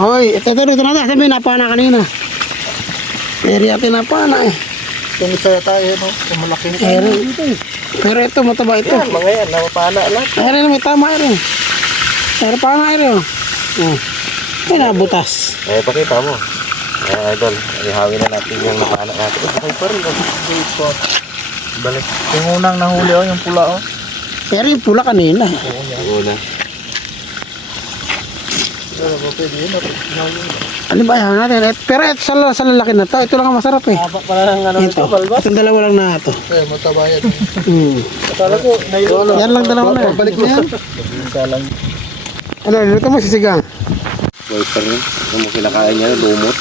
Hoy, ito na. Sabi, napana kanina. Eri atin napana eh. Itong isa tayo, no? Itong malaking Eri. Pero ito, mataba ito. yan, mga yan, napapana lahat. Eri na, may tama eri. Eri pa nga eri. Oh. Ay, nabutas. Pakita mo. Idol, ihawin na natin yung napana natin. Okay pa rin. Balik. Yung unang nahuli, yung pula, Eri, pula kanina. Yung una. Ano ba yan natin? Pero ito sa lalaki na to, ito lang ang masarap eh. Haba pala ng Ito, itong dalawa lang na ito. Mataba yan. Akala ko, yan lang dalawa na. Balik na yan. Isa lang. Ano, luto mo sisigang. Boy pa rin. Ano mo kinakain niya, lumot.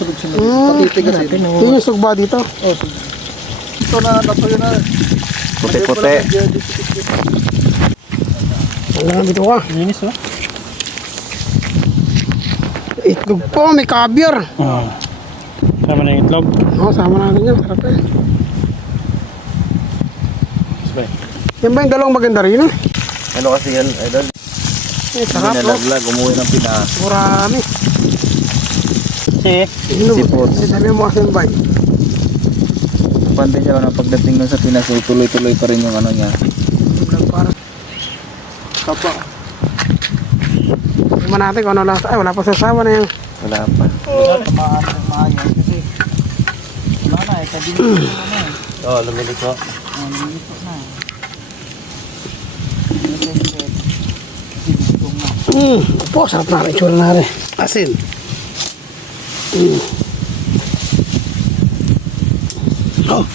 Sunod-sunod. Patitigas yun. Ito yung sugba dito. Ito na, natuyo na. Puti-puti. Wala nga dito ka. Linis ba? Itlog po, may caviar. Sama na yung itlog. Oo, sama natin yan. Sarap eh. Yan ba yung dalawang maganda rin eh? Ano kasi yan, idol? Sarap no? Nalaglag, umuwi ng Pinas. Marami. Sipot. Sabi mo kasi yung bay. Pante siya na pagdating nun sa Pinas, tuloy-tuloy pa rin yung ano niya. Para. Kapa. Tingnan natin kung ano lasa. Ay, wala pa sasawa na yan. Wala pa. Tamaan ng maayos kasi wala na eh, kadili ko na eh. Oo, lumilit ko. Lumilit ko na. Po, sarap na rin. Tsura na rin. Asin. Oh.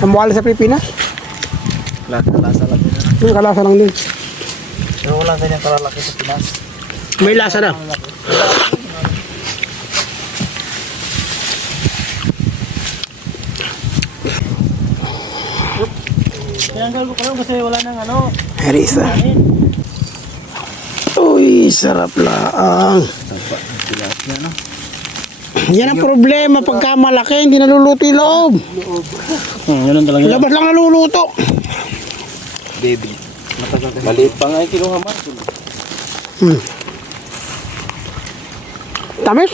Ang mukha sa Pilipinas? Lasa lang din. Yung kalasa lang din. Pero wala ganyan kalalaki sa Pinas. May lasa na. Tinanggal ko pa lang kasi wala nang ano. Harisa. Uy, sarap lang. Yan ang problema pagka malaki, hindi naluluto yung loob. Ganun talaga yan. Labas lang naluluto. Baby. Maliit pa nga yung kinuha mo. Tamis?